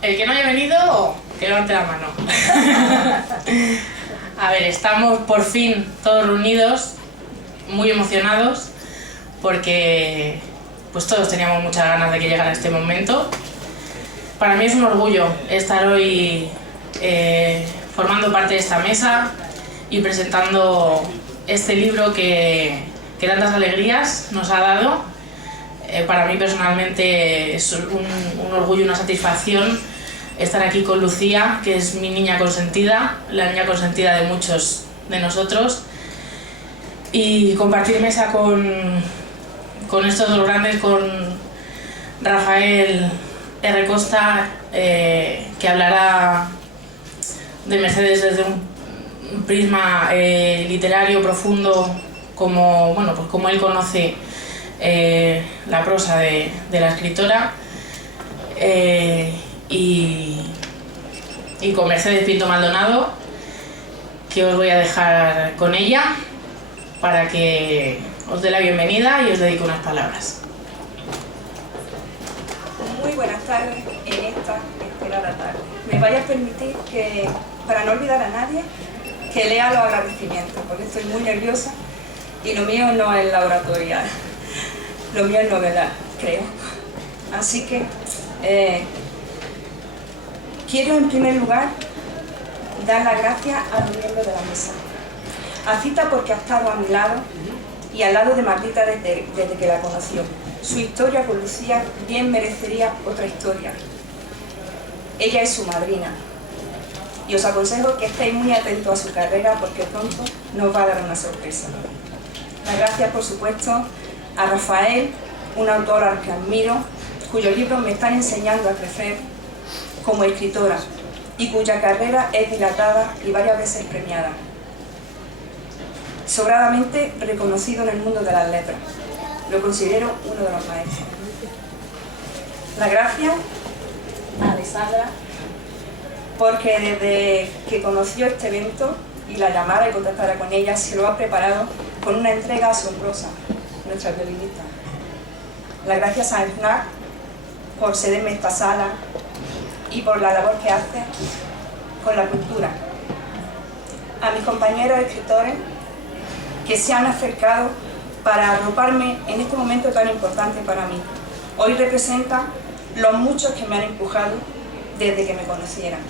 El que no haya venido, que levante la mano. A ver, estamos por fin todos reunidos, muy emocionados, porque pues todos teníamos muchas ganas de que llegara este momento. Para mí es un orgullo estar hoy formando parte de esta mesa y presentando este libro que tantas alegrías nos ha dado. Para mí personalmente es un orgullo y una satisfacción estar aquí con Lucía, que es mi niña consentida, la niña consentida de muchos de nosotros, y compartir mesa con estos dos grandes, con Rafael R. Costa, que hablará de Mercedes desde un prisma literario profundo, como, bueno, pues como él conoce la prosa de la escritora, y con Mercedes Pinto Maldonado, que os voy a dejar con ella para que os dé la bienvenida y os dedique unas palabras. Muy buenas tardes en esta esperada tarde. Me vaya a permitir que, para no olvidar a nadie, que lea los agradecimientos, porque estoy muy nerviosa y lo mío no es la oratoria, lo mío es novelar, creo. Así que quiero en primer lugar dar las gracias a los miembros de la mesa. A Cita porque ha estado a mi lado y al lado de Martita desde que la conoció. Su historia con Lucía bien merecería otra historia. Ella es su madrina y os aconsejo que estéis muy atentos a su carrera porque pronto nos va a dar una sorpresa. Las gracias, por supuesto, a Rafael, un autor al que admiro, cuyos libros me están enseñando a crecer como escritora y cuya carrera es dilatada y varias veces premiada. Sobradamente reconocido en el mundo de las letras. Lo considero uno de los maestros. Las gracias a Alessandra, porque desde que conoció este evento y la llamara y contactara con ella, se lo ha preparado con una entrega asombrosa, nuestra violinista. Las gracias a FNAC por cederme esta sala y por la labor que hace con la cultura. A mis compañeros escritores que se han acercado para arroparme en este momento tan importante para mí. Hoy representa los muchos que me han empujado desde que me conocieran.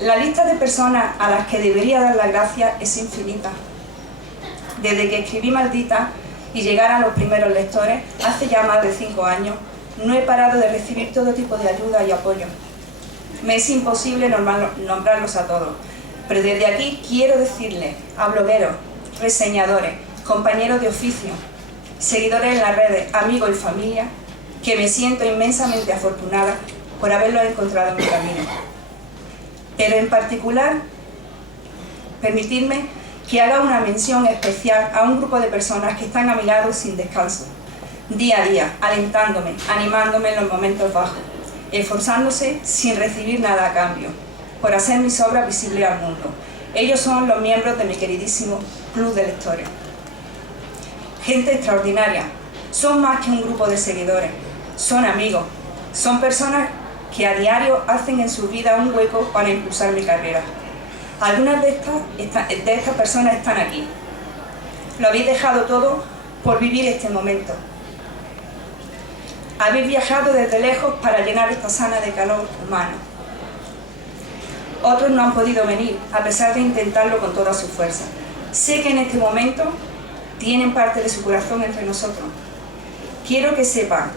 La lista de personas a las que debería dar las gracias es infinita. Desde que escribí Maldita y llegaran los primeros lectores, hace ya más de 5 años, no he parado de recibir todo tipo de ayuda y apoyo. Me es imposible nombrarlos a todos, pero desde aquí quiero decirle a blogueros, reseñadores, compañeros de oficio, seguidores en las redes, amigos y familia, que me siento inmensamente afortunada por haberlos encontrado en mi camino. Pero en particular, permitidme que haga una mención especial a un grupo de personas que están a mi lado sin descanso, día a día, alentándome, animándome en los momentos bajos, esforzándose sin recibir nada a cambio, por hacer mis obras visibles al mundo. Ellos son los miembros de mi queridísimo Club de Lectores. Gente extraordinaria, son más que un grupo de seguidores, son amigos, son personas que a diario hacen en su vida un hueco para impulsar mi carrera. Algunas de estas personas están aquí. Lo habéis dejado todo por vivir este momento. Habéis viajado desde lejos para llenar esta sala de calor humano. Otros no han podido venir, a pesar de intentarlo con toda su fuerza. Sé que en este momento tienen parte de su corazón entre nosotros. Quiero que sepan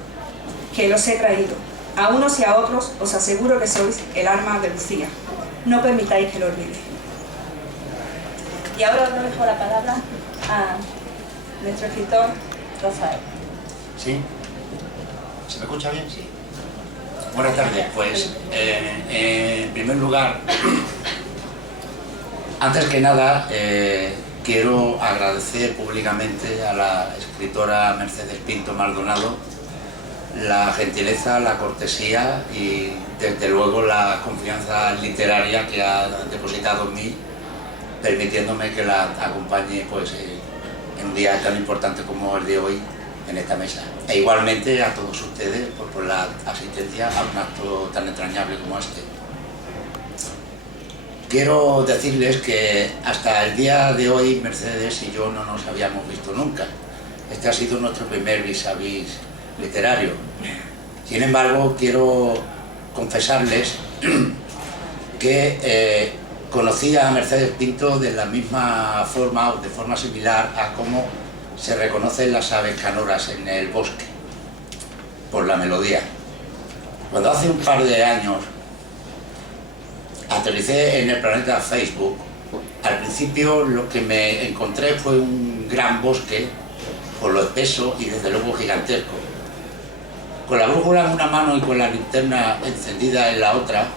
que los he traído. A unos y a otros os aseguro que sois el alma de Lucía. No permitáis que lo olvide. Y ahora os dejo la palabra a nuestro escritor, Rafael. ¿Sí? ¿Se me escucha bien? Sí. Buenas tardes. Pues, en primer lugar, antes que nada, quiero agradecer públicamente a la escritora Mercedes Pinto Maldonado la gentileza, la cortesía y desde luego la confianza literaria que ha depositado en mí, permitiéndome que la acompañe pues, en un día tan importante como el de hoy en esta mesa. E igualmente a todos ustedes por la asistencia a un acto tan entrañable como este. Quiero decirles que hasta el día de hoy Mercedes y yo no nos habíamos visto nunca. Este ha sido nuestro primer vis-a-vis literario. Sin embargo, quiero confesarles que conocí a Mercedes Pinto de la misma forma o de forma similar a cómo se reconocen las aves canoras en el bosque, por la melodía. Cuando hace un par de años aterricé en el planeta Facebook, al principio lo que me encontré fue un gran bosque, por lo espeso y desde luego gigantesco. Con la brújula en una mano y con la linterna encendida en la otra,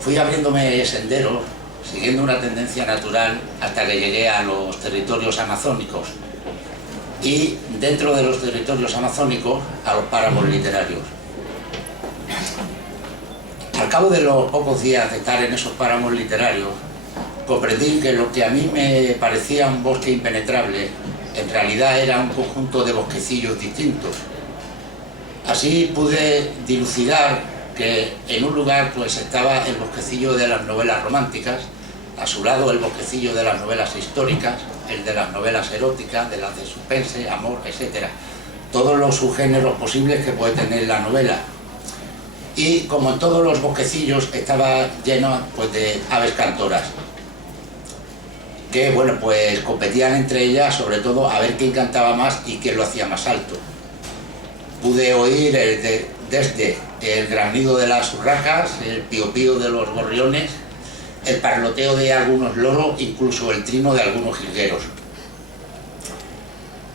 fui abriéndome senderos, siguiendo una tendencia natural hasta que llegué a los territorios amazónicos. Y dentro de los territorios amazónicos, a los páramos literarios. Al cabo de los pocos días de estar en esos páramos literarios, comprendí que lo que a mí me parecía un bosque impenetrable, en realidad era un conjunto de bosquecillos distintos. Así pude dilucidar que en un lugar pues estaba el bosquecillo de las novelas románticas, a su lado el bosquecillo de las novelas históricas, el de las novelas eróticas, de las de suspense, amor, etc. Todos los subgéneros posibles que puede tener la novela. Y como en todos los bosquecillos estaba lleno pues, de aves cantoras, que bueno, pues competían entre ellas, sobre todo a ver quién cantaba más y quién lo hacía más alto. Pude oír desde el granido de las urracas, el pío pío de los gorriones, el parloteo de algunos loros, incluso el trino de algunos jilgueros.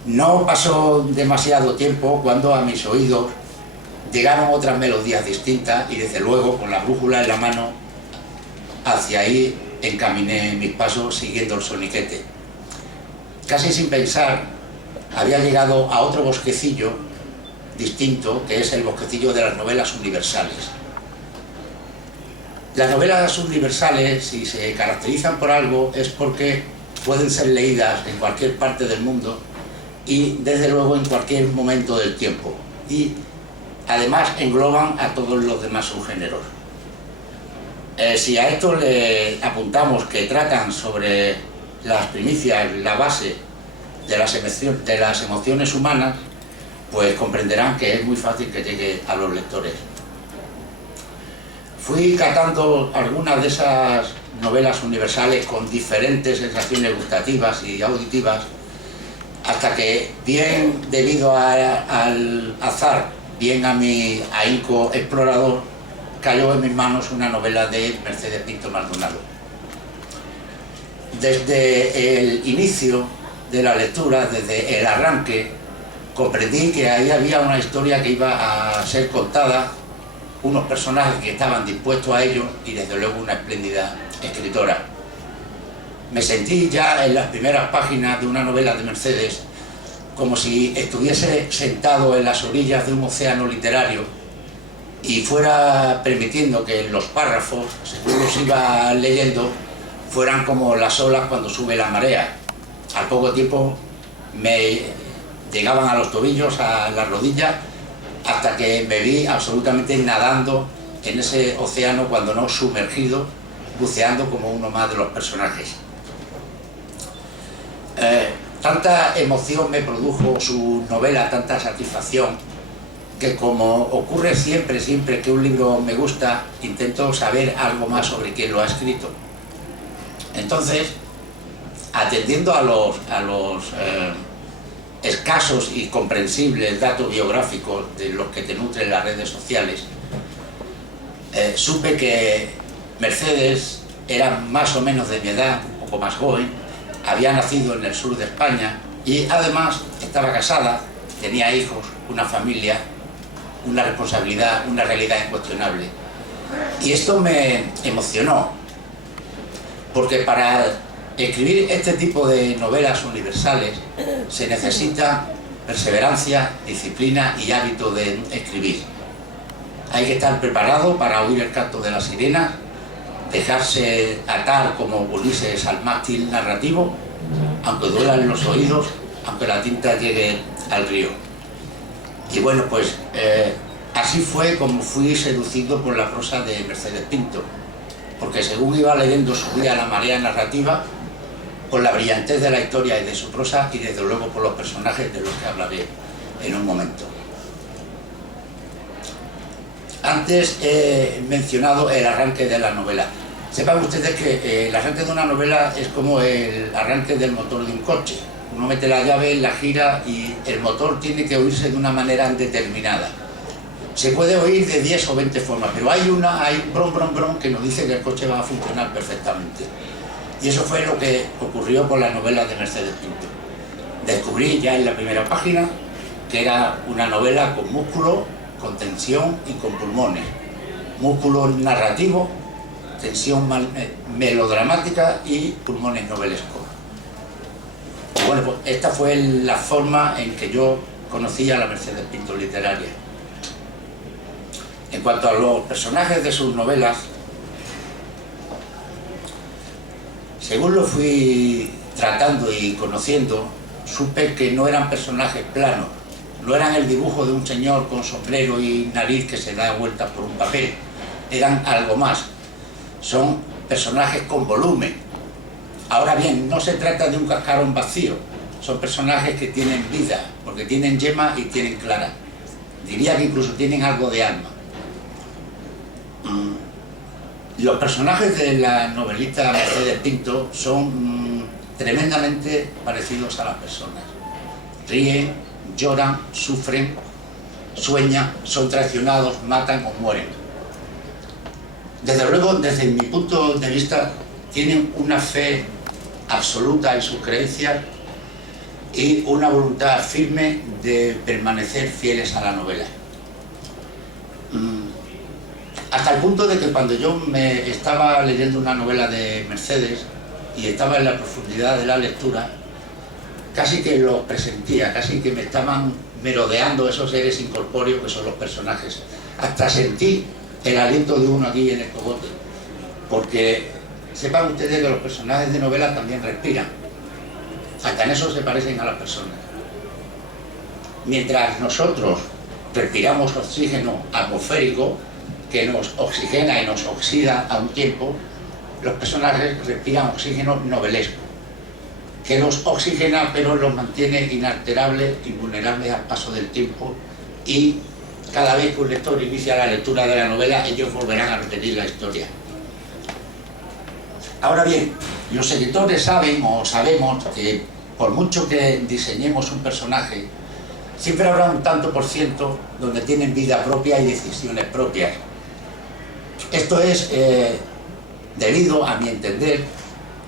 No pasó demasiado tiempo cuando a mis oídos llegaron otras melodías distintas y desde luego con la brújula en la mano hacia ahí encaminé mis pasos siguiendo el soniquete. Casi sin pensar había llegado a otro bosquecillo distinto, que es el bosquecillo de las novelas universales. Las novelas universales, si se caracterizan por algo, es porque pueden ser leídas en cualquier parte del mundo y desde luego en cualquier momento del tiempo, y además engloban a todos los demás subgéneros. Si a esto le apuntamos que tratan sobre las primicias, la base de las emociones humanas, pues comprenderán que es muy fácil que llegue a los lectores. Fui catando algunas de esas novelas universales con diferentes sensaciones gustativas y auditivas, hasta que, bien debido al azar, bien a mi ahínco explorador, cayó en mis manos una novela de Mercedes Pinto Maldonado. Desde el inicio de la lectura, desde el arranque, comprendí que ahí había una historia que iba a ser contada, unos personajes que estaban dispuestos a ello y desde luego una espléndida escritora. Me sentí ya en las primeras páginas de una novela de Mercedes como si estuviese sentado en las orillas de un océano literario y fuera permitiendo que los párrafos, según los iba leyendo, fueran como las olas cuando sube la marea. Al poco tiempo me llegaban a los tobillos, a las rodillas, hasta que me vi absolutamente nadando en ese océano, cuando no sumergido, buceando como uno más de los personajes. Tanta emoción me produjo su novela, tanta satisfacción, que como ocurre siempre que un libro me gusta, intento saber algo más sobre quién lo ha escrito. Entonces, atendiendo a los escasos y comprensibles datos biográficos de los que te nutren las redes sociales, supe que Mercedes era más o menos de mi edad, un poco más joven, había nacido en el sur de España y además estaba casada, tenía hijos, una familia, una responsabilidad, una realidad incuestionable. Y esto me emocionó, porque para escribir este tipo de novelas universales se necesita perseverancia, disciplina y hábito de escribir. Hay que estar preparado para oír el canto de las sirenas, dejarse atar como Ulises al mástil narrativo, aunque duelan los oídos, aunque la tinta llegue al río. Y bueno, pues así fue como fui seducido por la prosa de Mercedes Pinto, porque según iba leyendo subía la marea narrativa por la brillantez de la historia y de su prosa, y desde luego por los personajes de los que hablaré en un momento. Antes he mencionado el arranque de la novela. Sepan ustedes que el arranque de una novela es como el arranque del motor de un coche. Uno mete la llave, la gira y el motor tiene que oírse de una manera determinada. Se puede oír de 10 o 20 formas, pero hay un brum brum brum que nos dice que el coche va a funcionar perfectamente. Y eso fue lo que ocurrió con la novela de Mercedes Pinto. Descubrí ya en la primera página que era una novela con músculo, con tensión y con pulmones. Músculo narrativo, tensión melodramática y pulmones novelescos. Y bueno, pues esta fue la forma en que yo conocí a la Mercedes Pinto literaria. En cuanto a los personajes de sus novelas, según lo fui tratando y conociendo, supe que no eran personajes planos, no eran el dibujo de un señor con sombrero y nariz que se da vueltas por un papel, eran algo más. Son personajes con volumen. Ahora bien, no se trata de un cascarón vacío, son personajes que tienen vida, porque tienen yema y tienen clara. Diría que incluso tienen algo de alma. Los personajes de la novelista Mercedes Pinto son tremendamente parecidos a las personas. Ríen, lloran, sufren, sueñan, son traicionados, matan o mueren. Desde luego, desde mi punto de vista, tienen una fe absoluta en sus creencias y una voluntad firme de permanecer fieles a la novela. Hasta el punto de que cuando yo me estaba leyendo una novela de Mercedes y estaba en la profundidad de la lectura, casi que lo presentía, casi que me estaban merodeando esos seres incorpóreos que son los personajes. Hasta sentí el aliento de uno aquí en el cogote, porque sepan ustedes que los personajes de novela también respiran, hasta en eso se parecen a las personas. Mientras nosotros respiramos oxígeno atmosférico, que nos oxigena y nos oxida a un tiempo, los personajes respiran oxígeno novelesco, que los oxigena pero los mantiene inalterables, invulnerables al paso del tiempo, y cada vez que un lector inicia la lectura de la novela, ellos volverán a repetir la historia. Ahora bien, los escritores saben o sabemos que por mucho que diseñemos un personaje, siempre habrá un tanto por ciento donde tienen vida propia y decisiones propias. Esto es debido, a mi entender,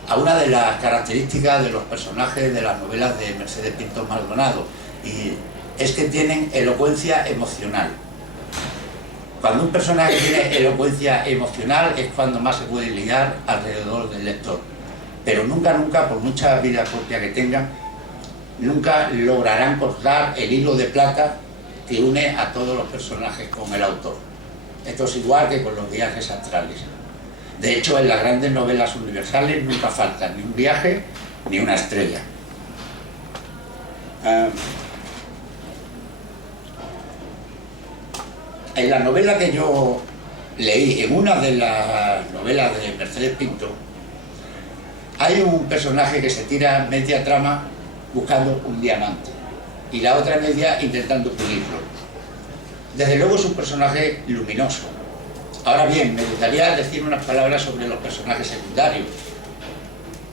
a una de las características de los personajes de las novelas de Mercedes Pinto Maldonado, y es que tienen elocuencia emocional. Cuando un personaje tiene elocuencia emocional es cuando más se puede ligar alrededor del lector, pero nunca, por mucha vida propia que tengan, nunca lograrán cortar el hilo de plata que une a todos los personajes con el autor. Esto es igual que con los viajes astrales. De hecho, en las grandes novelas universales nunca falta ni un viaje ni una estrella. En la novela que yo leí, en una de las novelas de Mercedes Pinto, hay un personaje que se tira media trama buscando un diamante y la otra media intentando pulirlo. Desde luego es un personaje luminoso. Ahora bien, me gustaría decir unas palabras sobre los personajes secundarios.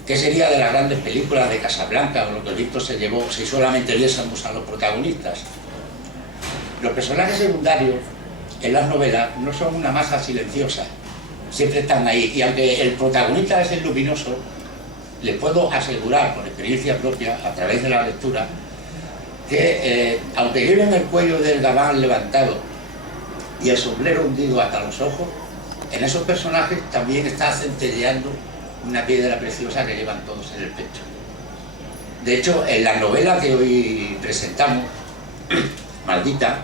¿Qué sería de las grandes películas de Casablanca o lo que Víctor se llevó si solamente viésemos a los protagonistas? Los personajes secundarios en las novelas no son una masa silenciosa, siempre están ahí, y aunque el protagonista es el luminoso, les puedo asegurar por experiencia propia, a través de la lectura, que aunque lleven el cuello del gabán levantado y el sombrero hundido hasta los ojos, en esos personajes también está centelleando una piedra preciosa que llevan todos en el pecho. De hecho, en la novela que hoy presentamos, Maldita,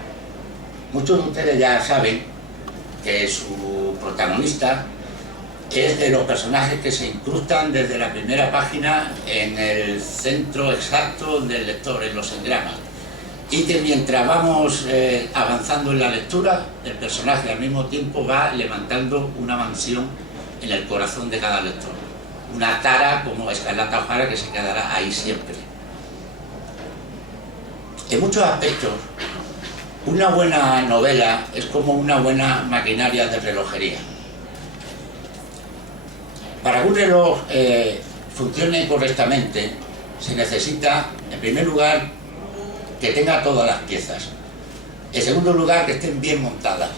muchos de ustedes ya saben que su protagonista es de los personajes que se incrustan desde la primera página en el centro exacto del lector, en los engramas. y que mientras vamos avanzando en la lectura, el personaje al mismo tiempo va levantando una mansión en el corazón de cada lector. Una tara como Escarlata O'Hara que se quedará ahí siempre. En muchos aspectos, una buena novela es como una buena maquinaria de relojería. Para que un reloj funcione correctamente, se necesita, en primer lugar, que tenga todas las piezas. En segundo lugar, que estén bien montadas.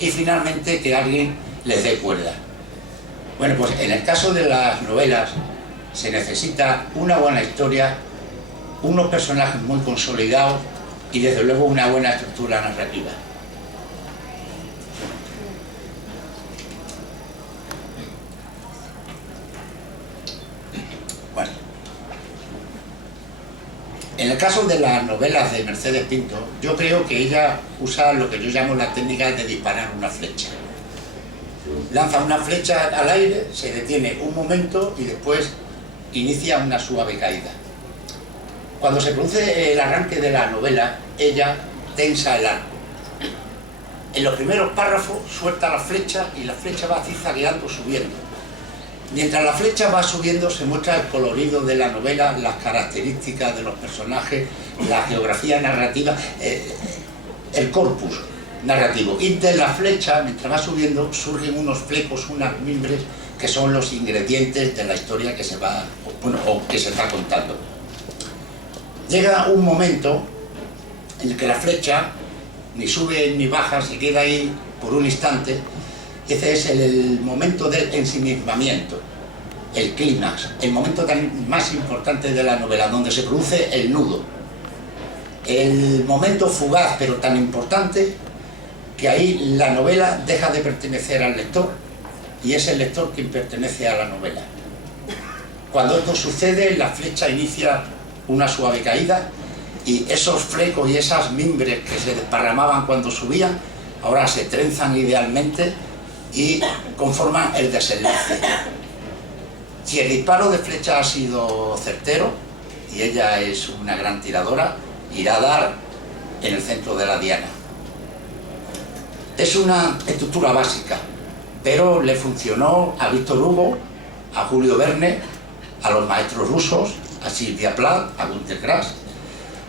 Y finalmente, que alguien les dé cuerda. Bueno, pues en el caso de las novelas, se necesita una buena historia, unos personajes muy consolidados y desde luego una buena estructura narrativa. Bueno, en el caso de las novelas de Mercedes Pinto, yo creo que ella usa lo que yo llamo la técnica de disparar una flecha. Lanza una flecha al aire, se detiene un momento y después inicia una suave caída. Cuando se produce el arranque de la novela, ella tensa el arco. En los primeros párrafos suelta la flecha y la flecha va zigzagueando subiendo. Mientras la flecha va subiendo se muestra el colorido de la novela, las características de los personajes, la geografía narrativa, el corpus narrativo. Y de la flecha, mientras va subiendo, surgen unos flecos, unas mimbres, que son los ingredientes de la historia que se va, bueno, o que se está contando. Llega un momento en el que la flecha ni sube ni baja, se queda ahí por un instante. Ese es el momento del ensimismamiento, el clímax, el momento más importante de la novela, donde se produce el nudo. El momento fugaz, pero tan importante, que ahí la novela deja de pertenecer al lector y es el lector quien pertenece a la novela. Cuando esto sucede, la flecha inicia una suave caída y esos flecos y esas mimbres que se desparramaban cuando subían, ahora se trenzan idealmente y conforman el desenlace. Si el disparo de flecha ha sido certero, y ella es una gran tiradora, irá a dar en el centro de la diana. Es una estructura básica, pero le funcionó a Víctor Hugo, a Julio Verne, a los maestros rusos, a Sylvia Plath, a Günter Grass.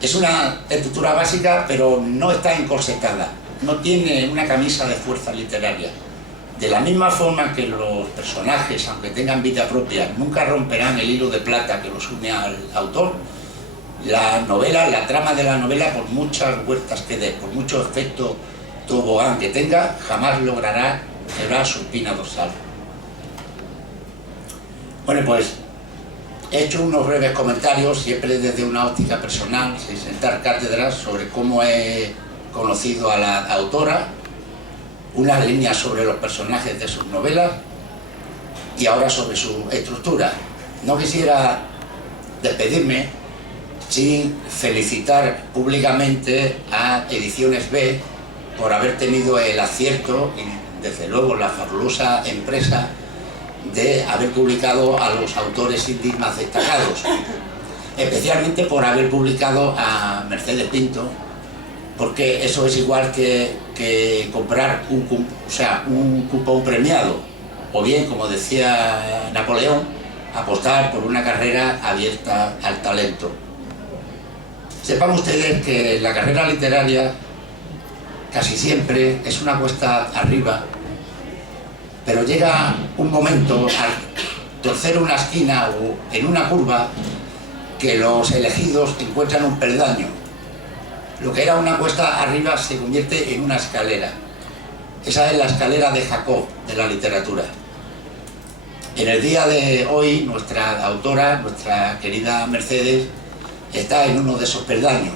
Es una estructura básica, pero no está encorsetada, no tiene una camisa de fuerza literaria. De la misma forma que los personajes, aunque tengan vida propia, nunca romperán el hilo de plata que los une al autor, la novela, la trama de la novela, por muchas vueltas que dé, por mucho efecto tobogán que tenga, jamás logrará quebrar su espina dorsal. Bueno, pues he hecho unos breves comentarios, siempre desde una óptica personal, sin sentar cátedras, sobre cómo he conocido a la autora, unas líneas sobre los personajes de sus novelas y ahora sobre su estructura. No quisiera despedirme sin felicitar públicamente a Ediciones B por haber tenido el acierto y desde luego la fabulosa empresa de haber publicado a los autores indies más destacados, especialmente por haber publicado a Mercedes Pinto, porque eso es igual que comprar un cupón premiado, o bien, como decía Napoleón, apostar por una carrera abierta al talento. Sepan ustedes que la carrera literaria casi siempre es una cuesta arriba, pero llega un momento al torcer una esquina o en una curva que los elegidos encuentran un peldaño. Lo que era una cuesta arriba se convierte en una escalera. Esa es la escalera de Jacob de la literatura. En el día de hoy, nuestra autora, nuestra querida Mercedes, está en uno de esos peldaños.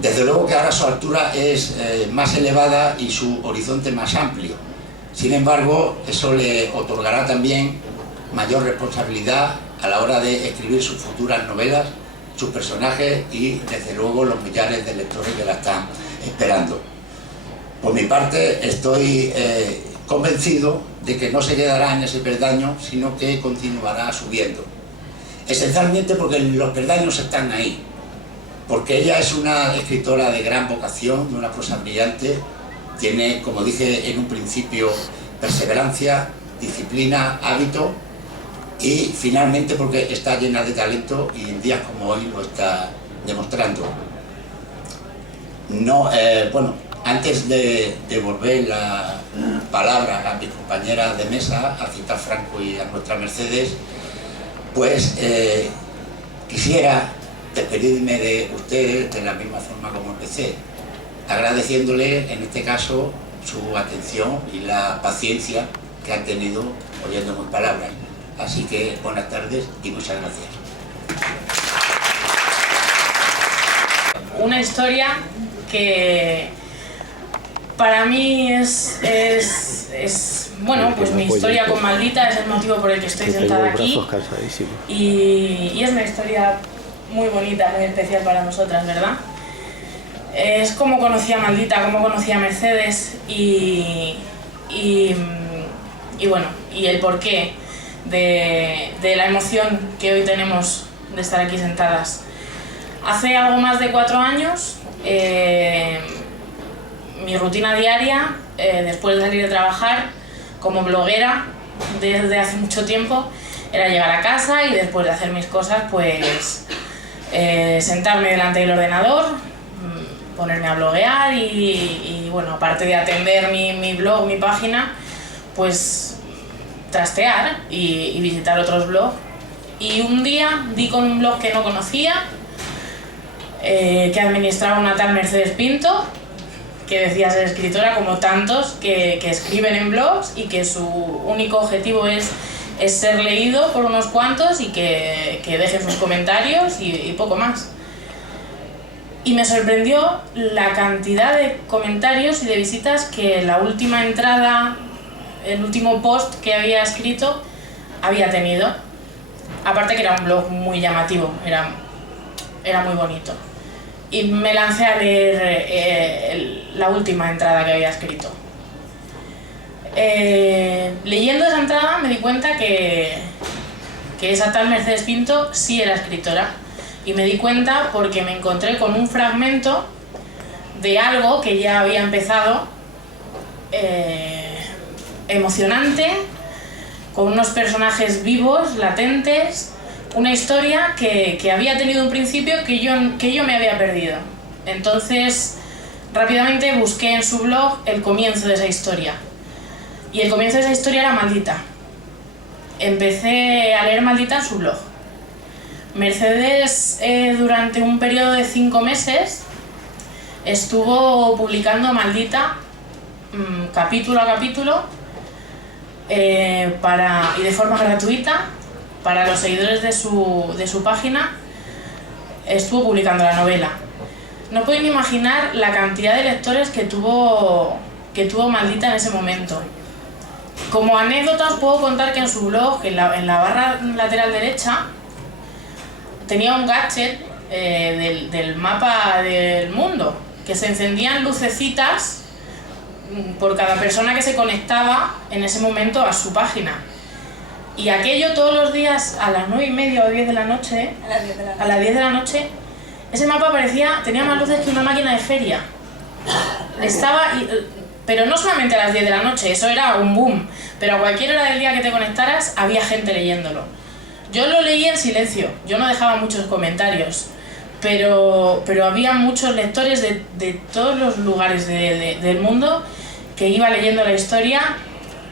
Desde luego que ahora su altura es más elevada y su horizonte más amplio. Sin embargo, eso le otorgará también mayor responsabilidad a la hora de escribir sus futuras novelas, sus personajes y, desde luego, los millares de lectores que la están esperando. Por mi parte, estoy convencido de que no se quedará en ese peldaño, sino que continuará subiendo. Esencialmente porque los peldaños están ahí. porque ella es una escritora de gran vocación, de una prosa brillante, tiene, como dije en un principio, perseverancia, disciplina, hábito y finalmente porque está llena de talento y en días como hoy lo está demostrando. No, bueno, antes de devolver la palabra a mis compañeras de mesa, a Cita Franco y a nuestra Mercedes, pues quisiera despedirme de ustedes de la misma forma como empecé, agradeciéndole en este caso su atención y la paciencia que han tenido oyendo mis palabras. Así que buenas tardes y muchas gracias. Una historia que para mí es bueno, pues mi historia con Maldita es el motivo por el que estoy sentada aquí y es una historia muy bonita, muy especial para nosotras, ¿verdad? Es como conocí a Maldita, como conocí a Mercedes y bueno, y el porqué de la emoción que hoy tenemos de estar aquí sentadas. Hace algo más de 4 años, mi rutina diaria, después de salir de trabajar, como bloguera desde hace mucho tiempo, era llegar a casa y después de hacer mis cosas, pues sentarme delante del ordenador, ponerme a bloguear y bueno, aparte de atender mi blog, mi página, pues trastear y visitar otros blogs. Y un día di con un blog que no conocía, que administraba una tal Mercedes Pinto, que decía ser escritora como tantos que escriben en blogs y que su único objetivo es ser leído por unos cuantos y que dejen sus comentarios y poco más. Y me sorprendió la cantidad de comentarios y de visitas que la última entrada, el último post que había escrito, había tenido. Aparte que era un blog muy llamativo, era muy bonito. Y me lancé a leer la última entrada que había escrito. Leyendo esa entrada me di cuenta que esa tal Mercedes Pinto sí era escritora. Y me di cuenta porque me encontré con un fragmento de algo que ya había empezado, emocionante, con unos personajes vivos, latentes, una historia que había tenido un principio que yo me había perdido. Entonces, rápidamente busqué en su blog el comienzo de esa historia. Y el comienzo de esa historia era Maldita. Empecé a leer Maldita en su blog. Mercedes, durante un periodo de 5 meses, estuvo publicando Maldita capítulo a capítulo y de forma gratuita para los seguidores de su página. Estuvo publicando la novela. No pueden imaginar la cantidad de lectores que tuvo Maldita en ese momento. Como anécdota os puedo contar que en su blog, en la barra lateral derecha, tenía un gadget del mapa del mundo, que se encendían lucecitas por cada persona que se conectaba en ese momento a su página. Y aquello todos los días a las 9:30 o 10 de la noche, a las 10 de la noche, ese mapa tenía más luces que una máquina de feria. Pero no solamente a las 10 de la noche, eso era un boom, pero a cualquier hora del día que te conectaras había gente leyéndolo. Yo lo leí en silencio, yo no dejaba muchos comentarios, pero había muchos lectores de todos los lugares del mundo que iba leyendo la historia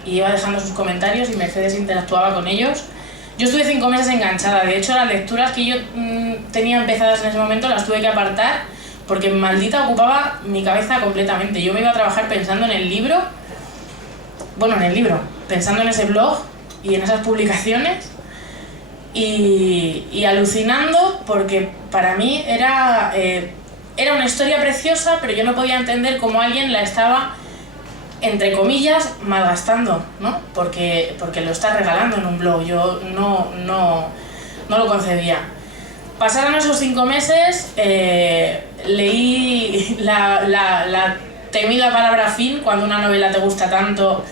y iba dejando sus comentarios y Mercedes interactuaba con ellos. Yo estuve 5 meses enganchada, de hecho las lecturas que yo tenía empezadas en ese momento las tuve que apartar porque Maldita ocupaba mi cabeza completamente. Yo me iba a trabajar pensando en el libro, pensando en ese blog y en esas publicaciones y alucinando porque para mí era una historia preciosa, pero yo no podía entender cómo alguien la estaba, entre comillas, malgastando, ¿no? Porque lo está regalando en un blog. Yo no lo concebía. Pasaron esos 5 meses, leí la temida palabra fin cuando una novela te gusta tanto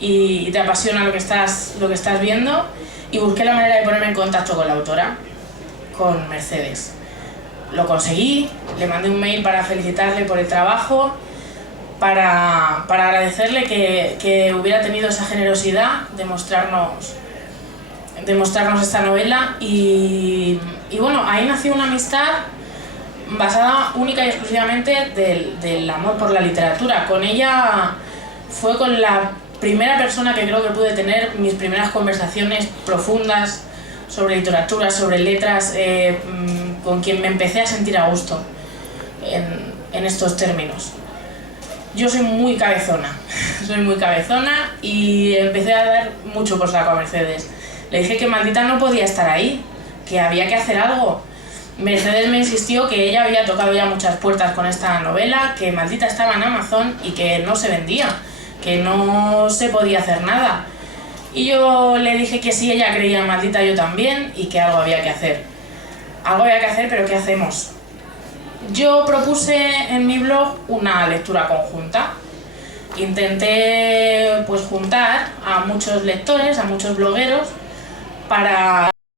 y te apasiona lo que estás viendo, y busqué la manera de ponerme en contacto con la autora, con Mercedes. lo conseguí, le mandé un mail para felicitarle por el trabajo, para agradecerle que hubiera tenido esa generosidad de mostrarnos esta novela y bueno, ahí nació una amistad basada única y exclusivamente del amor por la literatura. Con ella fue con la primera persona que creo que pude tener mis primeras conversaciones profundas sobre literatura, sobre letras, con quien me empecé a sentir a gusto en estos términos. Yo soy muy cabezona, y empecé a dar mucho por saco a Mercedes. Le dije que maldita no podía estar ahí, que había que hacer algo. Mercedes me insistió que ella había tocado ya muchas puertas con esta novela, que maldita estaba en Amazon y que no se vendía, que no se podía hacer nada. Y yo le dije que si ella creía en maldita, yo también, y que algo había que hacer. Algo había que hacer, pero ¿qué hacemos? Yo propuse en mi blog una lectura conjunta. Intenté pues juntar a muchos lectores, a muchos blogueros, para